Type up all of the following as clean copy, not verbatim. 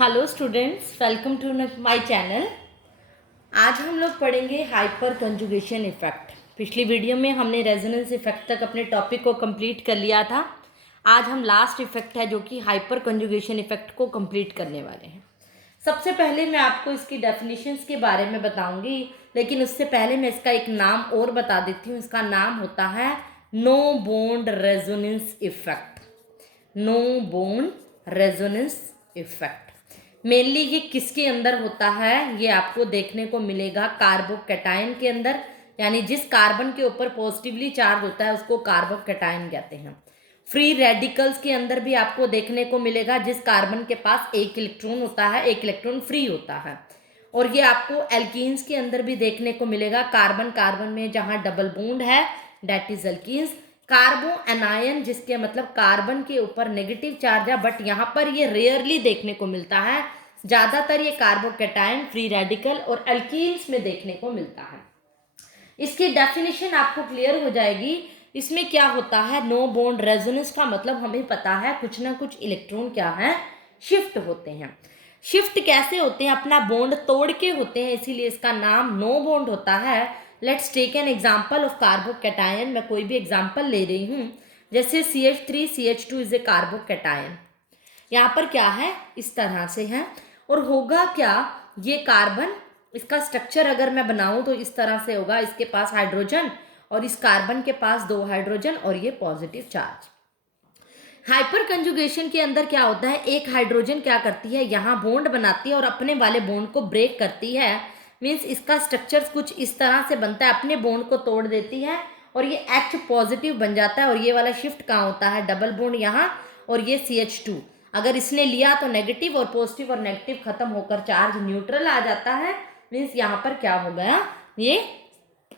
Hello students, welcome to my channel. आज हम लोग पढ़ेंगे हाइपर कंजुगेशन इफ़ेक्ट। पिछली वीडियो में हमने रेजोनेंस इफ़ेक्ट तक अपने टॉपिक को कंप्लीट कर लिया था। आज हम लास्ट इफ़ेक्ट है जो कि हाइपर कंजुगेशन इफ़ेक्ट को कंप्लीट करने वाले हैं। सबसे पहले मैं आपको इसकी डेफिनेशंस के बारे में बताऊंगी, लेकिन उससे पहले मैं इसका एक नाम और बता देती हूँ। इसका नाम होता है no bond resonance effect. No bond resonance effect mainly ये किसके अंदर होता है, ये आपको देखने को मिलेगा कार्बोकैटायन के अंदर। यानी जिस कार्बन के ऊपर पॉजिटिवली चार्ज होता है उसको कार्बोकैटायन कहते हैं। फ्री रेडिकल्स के अंदर भी आपको देखने को मिलेगा जिस कार्बन के पास एक इलेक्ट्रॉन होता है, एक इलेक्ट्रॉन फ्री होता है। और ये आपको एल्कीन्स के अंदर भी देखने को मिलेगा। कार्बन कार्बन में जहाँ डबल बॉन्ड है दैट इज एल्कीन्स। कार्बो एनायन जिसके मतलब कार्बन के ऊपर नेगेटिव चार्ज है, बट यहाँ पर ये रेयरली देखने को मिलता है। ज़्यादातर ये कार्बोकैटायन, फ्री रेडिकल और एल्कीन्स में देखने को मिलता है। इसकी डेफिनेशन आपको क्लियर हो जाएगी। इसमें क्या होता है, नो बॉन्ड रेजोनेंस का मतलब हमें पता है कुछ ना कुछ इलेक्ट्रॉन क्या है, शिफ्ट होते हैं। शिफ्ट कैसे होते हैं, अपना बॉन्ड तोड़ के होते हैं, इसीलिए इसका नाम नो बॉन्ड होता है। Let's take an example of carbocation. मैं कोई भी एग्जाम्पल ले रही हूँ, जैसे CH3CH2 इज ए कार्बोकैटायन। यहाँ पर क्या है, इस तरह से है। और होगा क्या, ये कार्बन, इसका स्ट्रक्चर अगर मैं बनाऊं तो इस तरह से होगा। इसके पास हाइड्रोजन और इस कार्बन के पास 2 हाइड्रोजन और ये पॉजिटिव चार्ज। हाइपर कंजुगेशन के अंदर क्या होता है, एक हाइड्रोजन क्या करती है, यहाँ बॉन्ड बनाती है और अपने वाले बॉन्ड को ब्रेक करती है। मीन्स इसका स्ट्रक्चर कुछ इस तरह से बनता है, अपने बॉन्ड को तोड़ देती है और ये H पॉजिटिव बन जाता है। और ये वाला शिफ्ट कहाँ होता है, डबल बॉन्ड यहाँ, और ये CH2 अगर इसने लिया तो नेगेटिव, और पॉजिटिव और नेगेटिव खत्म होकर चार्ज न्यूट्रल आ जाता है। मीन्स यहाँ पर क्या हो गया, ये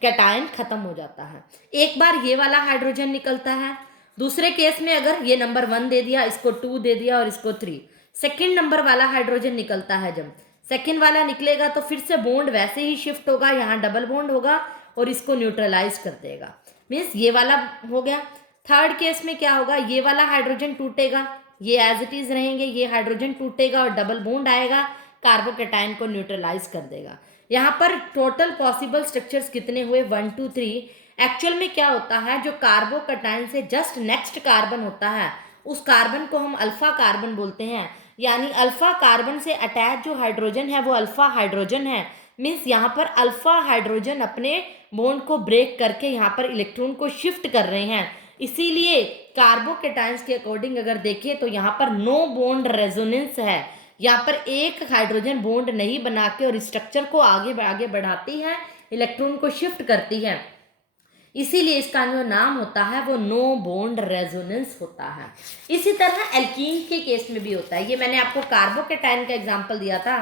कैटायन खत्म हो जाता है। एक बार ये वाला हाइड्रोजन निकलता है। दूसरे केस में अगर ये नंबर 1 दे दिया, इसको 2 दे दिया और इसको 3, सेकेंड नंबर वाला हाइड्रोजन निकलता है। जब सेकेंड वाला निकलेगा तो फिर से बॉन्ड वैसे ही शिफ्ट होगा, यहाँ डबल बॉन्ड होगा और इसको न्यूट्रलाइज कर देगा। मीन्स ये वाला हो गया। थर्ड केस में क्या होगा, ये वाला हाइड्रोजन टूटेगा, ये एज इट इज रहेंगे, ये हाइड्रोजन टूटेगा और डबल बॉन्ड आएगा, कार्बोकैटायन को न्यूट्रलाइज कर देगा। यहाँ पर टोटल पॉसिबल स्ट्रक्चर्स कितने हुए, 1 2 3। एक्चुअल में क्या होता है, जो कार्बोकैटायन से जस्ट नेक्स्ट कार्बन होता है उस कार्बन को हम अल्फा कार्बन बोलते हैं। यानी अल्फा कार्बन से अटैच जो हाइड्रोजन है वो अल्फा हाइड्रोजन है। मीन्स यहाँ पर अल्फा हाइड्रोजन अपने बॉन्ड को ब्रेक करके यहाँ पर इलेक्ट्रॉन को शिफ्ट कर रहे हैं। इसीलिए कार्बोकैटायंस के अकॉर्डिंग अगर देखें तो यहाँ पर नो बॉन्ड रेजोनेंस है। यहाँ पर एक हाइड्रोजन बॉन्ड नहीं बना के और स्ट्रक्चर को आगे आगे बढ़ाती है, इलेक्ट्रॉन को शिफ्ट करती है। इसीलिए इसका जो नाम होता है वो नो बॉन्ड रेजोनेंस होता है। इसी तरह एल्कीन के केस में भी होता है। ये मैंने आपको कार्बोकैटायन का एग्जांपल दिया था।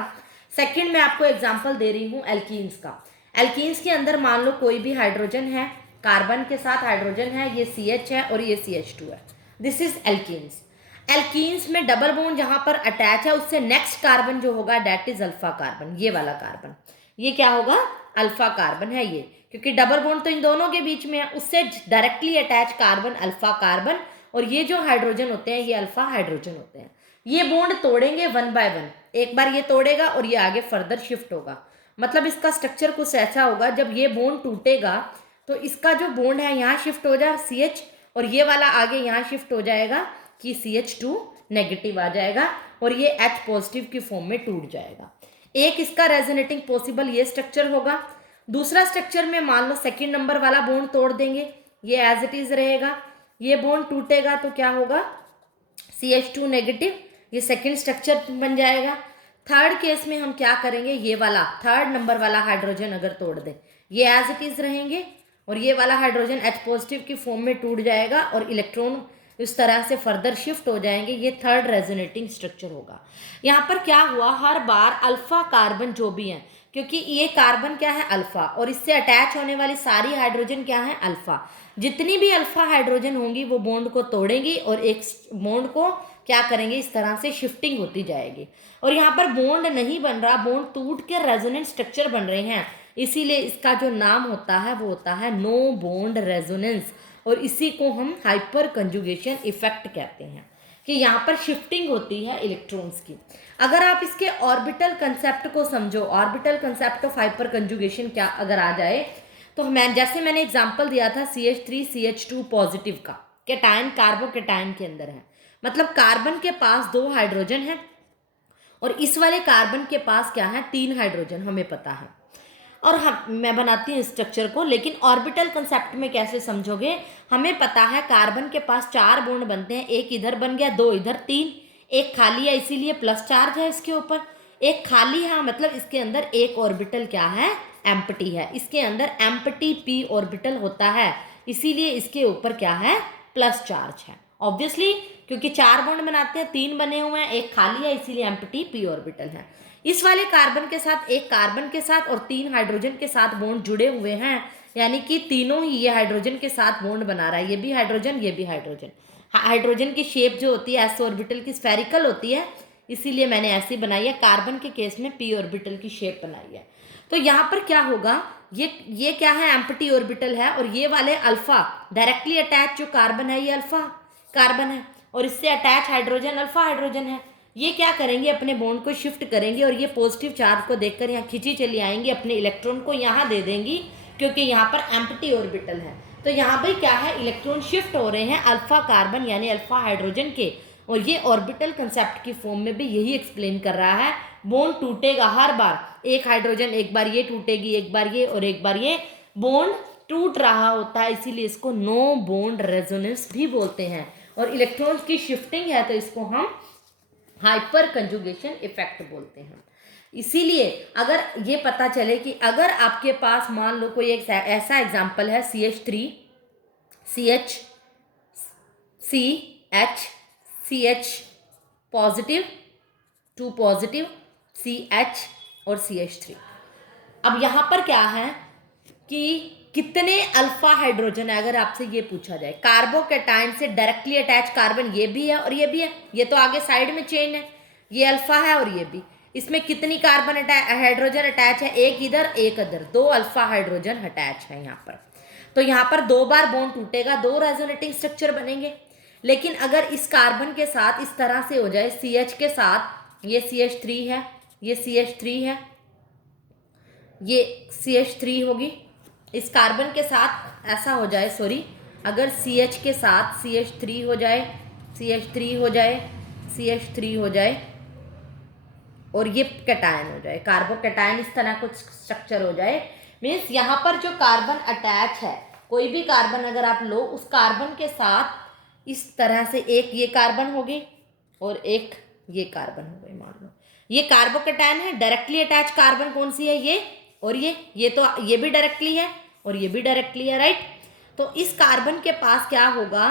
सेकंड में आपको एग्जांपल दे रही हूँ एल्कीन्स का। एल्कीन्स के अंदर मान लो कोई भी हाइड्रोजन है, कार्बन के साथ हाइड्रोजन है, ये CH है और ये CH2 है। This is alkenes. एल्कीन्स में डबल बॉन्ड जहां पर अटैच है उससे नेक्स्ट कार्बन जो होगा दैट इज अल्फा कार्बन। ये वाला कार्बन, ये क्या होगा, अल्फा कार्बन है ये, क्योंकि डबल बॉन्ड तो इन दोनों के बीच में है। उससे directly attach carbon alpha carbon, और ये जो हाइड्रोजन होते हैं ये अल्फा हाइड्रोजन होते हैं। ये बॉन्ड तोड़ेंगे 1 बाय 1, एक बार ये तोड़ेगा और ये आगे फर्दर शिफ्ट होगा। मतलब इसका स्ट्रक्चर कुछ ऐसा होगा, जब ये बॉन्ड टूटेगा तो इसका जो बॉन्ड है यहाँ शिफ्ट हो जाए CH, और ये वाला आगे यहाँ शिफ्ट हो जाएगा कि CH2 नेगेटिव आ जाएगा और ये H पॉजिटिव की फॉर्म में टूट जाएगा। एक इसका रेजोनेटिंग पॉसिबल ये स्ट्रक्चर होगा। दूसरा स्ट्रक्चर में मान लो सेकंड नंबर वाला बॉन्ड तोड़ देंगे, ये एज इट इज रहेगा। ये बॉन्ड टूटेगा तो क्या होगा, CH2 नेगेटिव, ये सेकंड स्ट्रक्चर बन जाएगा। थर्ड केस में हम क्या करेंगे, ये वाला थर्ड नंबर वाला हाइड्रोजन अगर तोड़ दें, ये एज इट इज रहेंगे और ये वाला हाइड्रोजन H पॉजिटिव की फॉर्म में टूट जाएगा और इलेक्ट्रॉन इस तरह से फर्दर शिफ्ट हो जाएंगे। ये थर्ड रेजोनेटिंग स्ट्रक्चर होगा। यहाँ पर क्या हुआ, हर बार अल्फा कार्बन जो भी हैं, क्योंकि ये कार्बन क्या है अल्फा, और इससे अटैच होने वाली सारी हाइड्रोजन क्या है अल्फा। जितनी भी अल्फा हाइड्रोजन होंगी वो बॉन्ड को तोड़ेंगी और एक बॉन्ड को क्या करेंगे, इस तरह से शिफ्टिंग होती जाएगी। और यहाँ पर बॉन्ड नहीं बन रहा, बॉन्ड टूट के रेजोनेंट स्ट्रक्चर बन रहे हैं। इसीलिए इसका जो नाम होता है वो होता है नो बॉन्ड रेजोनेंस, और इसी को हम हाइपर कंजुगेशन इफेक्ट कहते हैं। कि यहाँ पर शिफ्टिंग होती है इलेक्ट्रॉन्स की। अगर आप इसके ऑर्बिटल कंसेप्ट को समझो, orbital concept of hyper conjugation क्या अगर आ जाए, तो मैंने एग्जांपल दिया था CH3CH2 पॉजिटिव का, कैटायन कार्बोकैटायन के अंदर है, मतलब कार्बन के पास 2 हाइड्रोजन है और इस वाले कार्बन के पास क्या है, 3 हाइड्रोजन, हमें पता है। और मैं बनाती हूँ स्ट्रक्चर को, लेकिन ऑर्बिटल कंसेप्ट में कैसे समझोगे, हमें पता है कार्बन के पास 4 बॉन्ड बनते हैं, एक इधर बन गया, 2 इधर, 3, एक खाली है इसीलिए प्लस चार्ज है इसके ऊपर, एक खाली है मतलब इसके अंदर एक ऑर्बिटल क्या है, एम्प्टी है, इसके अंदर एम्प्टी p ऑर्बिटल होता है, इसीलिए इसके ऊपर क्या है, प्लस चार्ज है। ऑब्वियसली क्योंकि 4 बॉन्ड बनाते हैं, 3 बने हुए हैं, एक खाली है, इसीलिए एम्प्टी p ऑर्बिटल है। इस वाले कार्बन के साथ, एक कार्बन के साथ और 3 हाइड्रोजन के साथ बॉन्ड जुड़े हुए हैं, यानी कि तीनों ही ये हाइड्रोजन के साथ बॉन्ड बना रहा है, ये भी हाइड्रोजन, ये भी हाइड्रोजन। हाइड्रोजन की शेप जो होती है एस ऑर्बिटल की स्फेरिकल होती है, इसीलिए मैंने ऐसी बनाई है, कार्बन के केस में p ऑर्बिटल की शेप बनाई है। तो यहाँ पर क्या होगा, ये क्या है, एम्प्टी ऑर्बिटल है, और ये वाले अल्फा डायरेक्टली अटैच जो कार्बन है, ये अल्फा कार्बन है, और इससे अटैच हाइड्रोजन अल्फा हाइड्रोजन है। ये क्या करेंगे, अपने बॉन्ड को शिफ्ट करेंगे और ये पॉजिटिव चार्ज को देखकर यहाँ खींची चली आएंगी, अपने इलेक्ट्रॉन को यहाँ दे देंगी, क्योंकि यहाँ पर एम्प्टी ऑर्बिटल है। तो यहाँ पर क्या है, इलेक्ट्रॉन शिफ्ट हो रहे हैं अल्फा कार्बन यानी अल्फा हाइड्रोजन के, और ये ऑर्बिटल कंसेप्ट की फॉर्म में भी यही एक्सप्लेन कर रहा है। बॉन्ड टूटेगा हर बार, एक हाइड्रोजन, एक बार ये टूटेगी, एक बार ये, और एक बार ये, बॉन्ड टूट रहा होता है, इसीलिए इसको नो बॉन्ड रेजोनेंस भी बोलते हैं। और इलेक्ट्रॉन्स की शिफ्टिंग है तो इसको हम हाइपर कंजुगेशन इफेक्ट बोलते हैं। इसीलिए अगर ये पता चले कि अगर आपके पास मान लो कोई एक ऐसा एग्जाम्पल है, CH3 CH CH CH positive, 2 positive, CH और CH3। अब यहाँ पर क्या है कि कितने अल्फा हाइड्रोजन है, अगर आपसे ये पूछा जाए, कार्बोकैटायन से डायरेक्टली अटैच कार्बन ये भी है और ये भी है, ये तो आगे साइड में चेन है, ये अल्फा है और ये भी, इसमें कितनी कार्बन हाइड्रोजन अटैच है, एक इधर एक इधर, 2 अल्फा हाइड्रोजन अटैच है यहाँ पर। तो यहाँ पर 2 बार बॉन्ड टूटेगा, 2 रेजोनेटिंग स्ट्रक्चर बनेंगे। लेकिन अगर इस कार्बन के साथ इस तरह से हो जाए, CH के साथ ये CH3 है, ये CH3 है, ये CH3 होगी, इस कार्बन के साथ ऐसा हो जाए, सॉरी, अगर CH के साथ CH3 हो जाए, CH3 हो जाए, CH3 हो जाए और ये कैटायन हो जाए, कार्बोकैटायन, इस तरह कुछ स्ट्रक्चर हो जाए, मीन्स यहाँ पर जो कार्बन अटैच है, कोई भी कार्बन अगर आप लो, उस कार्बन के साथ इस तरह से एक ये कार्बन हो गई और एक ये कार्बन हो गई, मान लो ये कार्बोकैटायन है, डायरेक्टली अटैच कार्बन कौन सी है, ये और ये तो ये भी डायरेक्टली है और ये भी डायरेक्टली है, राइट। तो इस कार्बन के पास क्या होगा,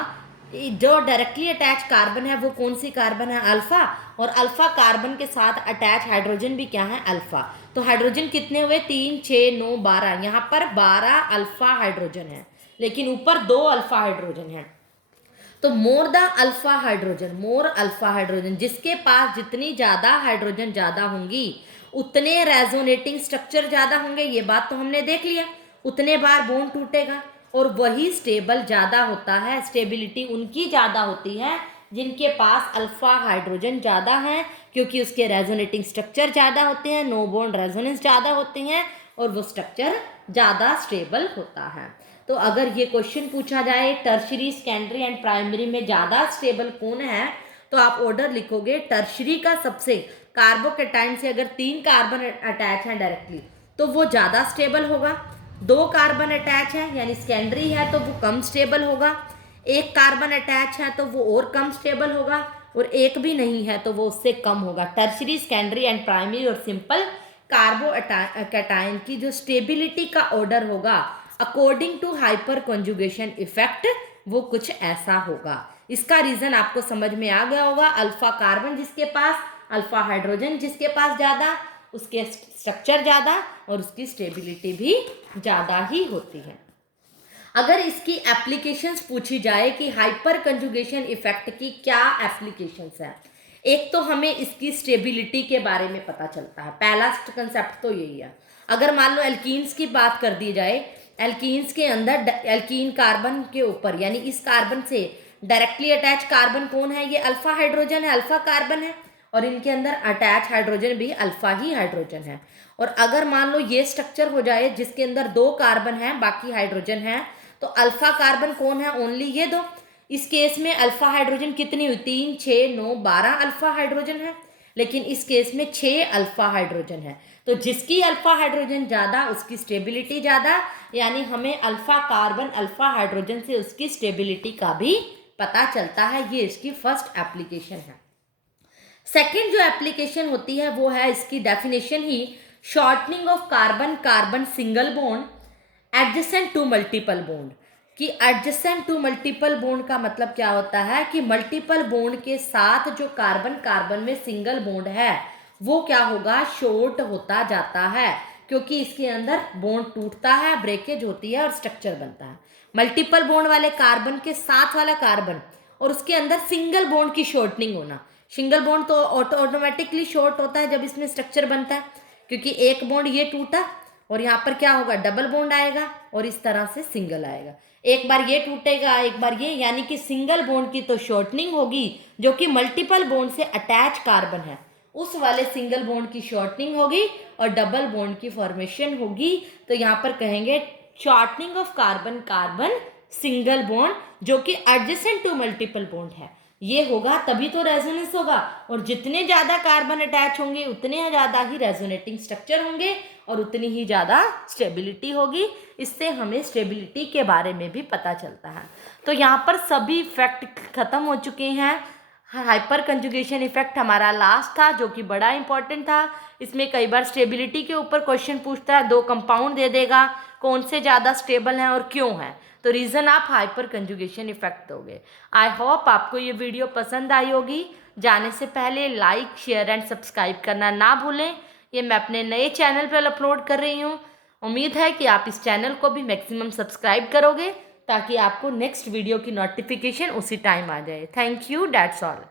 जो डायरेक्टली अटैच कार्बन है वो कौन सी कार्बन है, अल्फा, और अल्फा कार्बन के साथ अटैच हाइड्रोजन भी क्या है, अल्फा। तो हाइड्रोजन कितने हुए, 3 6 9 12, यहाँ पर 12 अल्फा हाइड्रोजन है, लेकिन ऊपर 2 अल्फा हाइड्रोजन है। तो more the alpha hydrogen, more alpha hydrogen, जिसके पास जितनी ज़्यादा हाइड्रोजन ज़्यादा होंगी उतने रेजोनेटिंग स्ट्रक्चर ज़्यादा होंगे, ये बात तो हमने देख लिया, उतने बार बॉन्ड टूटेगा और वही स्टेबल ज़्यादा होता है, स्टेबिलिटी उनकी ज़्यादा होती है जिनके पास अल्फा हाइड्रोजन ज़्यादा है, क्योंकि उसके रेजोनेटिंग स्ट्रक्चर ज़्यादा होते हैं, नो बॉन्ड रेजोनेंस ज़्यादा होते हैं और वो स्ट्रक्चर ज़्यादा स्टेबल होता है। तो अगर ये क्वेश्चन पूछा जाए टर्शरी, सेकेंडरी एंड प्राइमरी में ज़्यादा स्टेबल कौन है, तो आप ऑर्डर लिखोगे, टर्शरी का सबसे, कार्बोकैटायन से अगर 3 कार्बन अटैच हैं डायरेक्टली तो वो ज़्यादा स्टेबल होगा, 2 कार्बन अटैच है यानी सेकेंडरी है तो वो कम स्टेबल होगा, 1 कार्बन अटैच है तो वो और कम स्टेबल होगा, और 1 भी नहीं है तो वो उससे कम होगा। टर्शरी, सेकेंडरी एंड प्राइमरी और सिंपल कार्बोकैटायन की जो स्टेबिलिटी का ऑर्डर होगा according to hyper conjugation effect वो कुछ ऐसा होगा। इसका रीजन आपको समझ में आ गया होगा, अल्फा कार्बन जिसके पास, अल्फा हाइड्रोजन जिसके पास ज़्यादा, उसके स्ट्रक्चर ज़्यादा और उसकी स्टेबिलिटी भी ज़्यादा ही होती है। अगर इसकी एप्लीकेशंस पूछी जाए कि हाइपर कंजुगेशन इफेक्ट की क्या एप्लीकेशंस है, एक तो हमें इसकी स्टेबिलिटी के बारे में पता चलता है, पहला कंसेप्ट तो यही है। अगर मान लो एल्कीन्स की बात कर दी जाए, एल्कीन्स के अंदर एल्कीन कार्बन के ऊपर यानी इस कार्बन से डायरेक्टली अटैच कार्बन कौन है? ये अल्फा हाइड्रोजन है, अल्फा कार्बन है, और इनके अंदर अटैच हाइड्रोजन भी अल्फा ही हाइड्रोजन है। और अगर मान लो ये स्ट्रक्चर हो जाए जिसके अंदर 2 कार्बन है, बाकी हाइड्रोजन है, तो अल्फा कार्बन कौन है? ओनली ये 2। इस केस में अल्फा हाइड्रोजन कितनी हुई? 3, 6, 9, 12 अल्फा हाइड्रोजन है। लेकिन इस केस में 6 अल्फा हाइड्रोजन है। तो जिसकी अल्फा हाइड्रोजन ज़्यादा उसकी स्टेबिलिटी ज़्यादा, यानी हमें अल्फा कार्बन अल्फा हाइड्रोजन से उसकी स्टेबिलिटी का भी पता चलता है। ये इसकी फर्स्ट एप्लीकेशन है। सेकेंड जो एप्लीकेशन होती है वो है, इसकी डेफिनेशन ही shortening of carbon carbon single bond adjacent to multiple bond. कि एडजेसेंट टू मल्टीपल बॉन्ड का मतलब क्या होता है कि मल्टीपल बॉन्ड के साथ जो कार्बन कार्बन में सिंगल बॉन्ड है वो क्या होगा? शॉर्ट होता जाता है, क्योंकि इसके अंदर बॉन्ड टूटता है, ब्रेकेज होती है और स्ट्रक्चर बनता है। मल्टीपल बॉन्ड वाले कार्बन के साथ वाला कार्बन और उसके अंदर सिंगल बॉन्ड की शॉर्टनिंग होना। सिंगल बॉन्ड तो ऑटोमेटिकली शॉर्ट होता है जब इसमें स्ट्रक्चर बनता है, क्योंकि एक बॉन्ड ये टूटा और यहाँ पर क्या होगा? डबल बॉन्ड आएगा और इस तरह से सिंगल आएगा। एक बार ये टूटेगा, एक बार ये, यानी कि सिंगल बॉन्ड की तो शॉर्टनिंग होगी, जो कि मल्टीपल बॉन्ड से अटैच कार्बन है उस वाले सिंगल बॉन्ड की शॉर्टनिंग होगी और डबल बॉन्ड की फॉर्मेशन होगी। तो यहाँ पर कहेंगे shortening of carbon carbon single bond, जो कि एडजेसेंट टू मल्टीपल बॉन्ड है। ये होगा तभी तो रेजोनेंस होगा, और जितने ज़्यादा कार्बन अटैच होंगे उतने ज़्यादा ही रेजोनेटिंग स्ट्रक्चर होंगे और उतनी ही ज़्यादा स्टेबिलिटी होगी। इससे हमें स्टेबिलिटी के बारे में भी पता चलता है। तो यहाँ पर सभी इफेक्ट खत्म हो चुके हैं। हाइपर कंजुगेशन इफेक्ट हमारा लास्ट था, जो कि बड़ा इंपॉर्टेंट था। इसमें कई बार स्टेबिलिटी के ऊपर क्वेश्चन पूछता है, 2 कंपाउंड दे देगा, कौन से ज़्यादा स्टेबल हैं और क्यों हैं, तो रीज़न आप हाइपर कंजुगेशन इफेक्ट दोगे। आई होप आपको ये वीडियो पसंद आई होगी। जाने से पहले लाइक शेयर एंड सब्सक्राइब करना ना भूलें। ये मैं अपने नए चैनल पर अपलोड कर रही हूँ। उम्मीद है कि आप इस चैनल को भी मैक्सिमम सब्सक्राइब करोगे, ताकि आपको नेक्स्ट वीडियो की नोटिफिकेशन उसी टाइम आ जाए। Thank you, that's all.